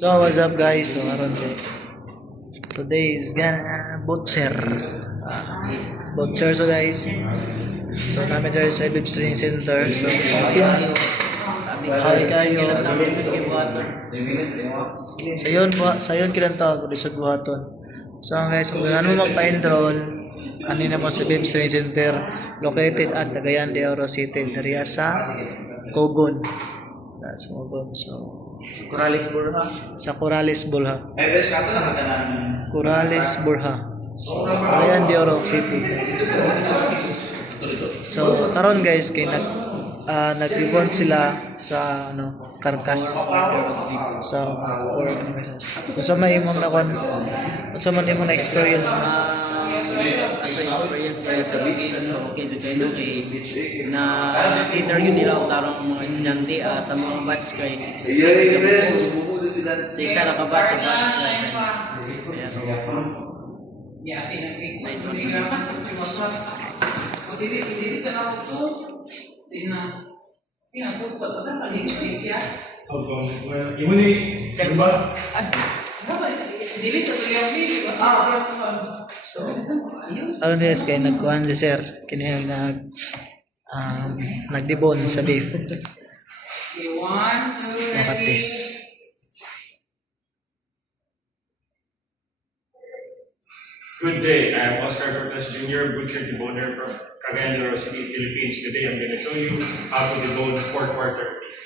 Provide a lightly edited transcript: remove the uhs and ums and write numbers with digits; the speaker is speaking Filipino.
So what's up guys? So aron kay today is gonna butcher. Butcher so guys. So namin dito sa Ibib Training Center. So hi kayo. Sayon kilang tawag ko sa buhaton. So guys, kung ano magpa-enroll, kanina mo sa Ibib Training Center located at Cagayan de Oro City, area sa Cogon. That's Cogon. So Corales Burha. sa Corales Bulha. Ay, bes kato na katanan. Corales Bulha. So, Cagayan de Oro City. So, karon guys, kay nag-event sila sa Carcass. So, kung sa may imong nakon, kung sa man imong na experience mo. Experience kayo sa beach. So, okay, so kayo kay na cater yun nila ang tarong mga estudyante sa mga batch kay 6. Sa isa na ka-batch sa batch. Nice one. So, aron guys, kay nagkuhan si sir, kini nagdibon sa beef. Makatis. Good day, I am Oscar Cortez Jr., butcher deboner from Cagayan de Oro City, Philippines. Today I'm going to show you how to debone pork quarter beef.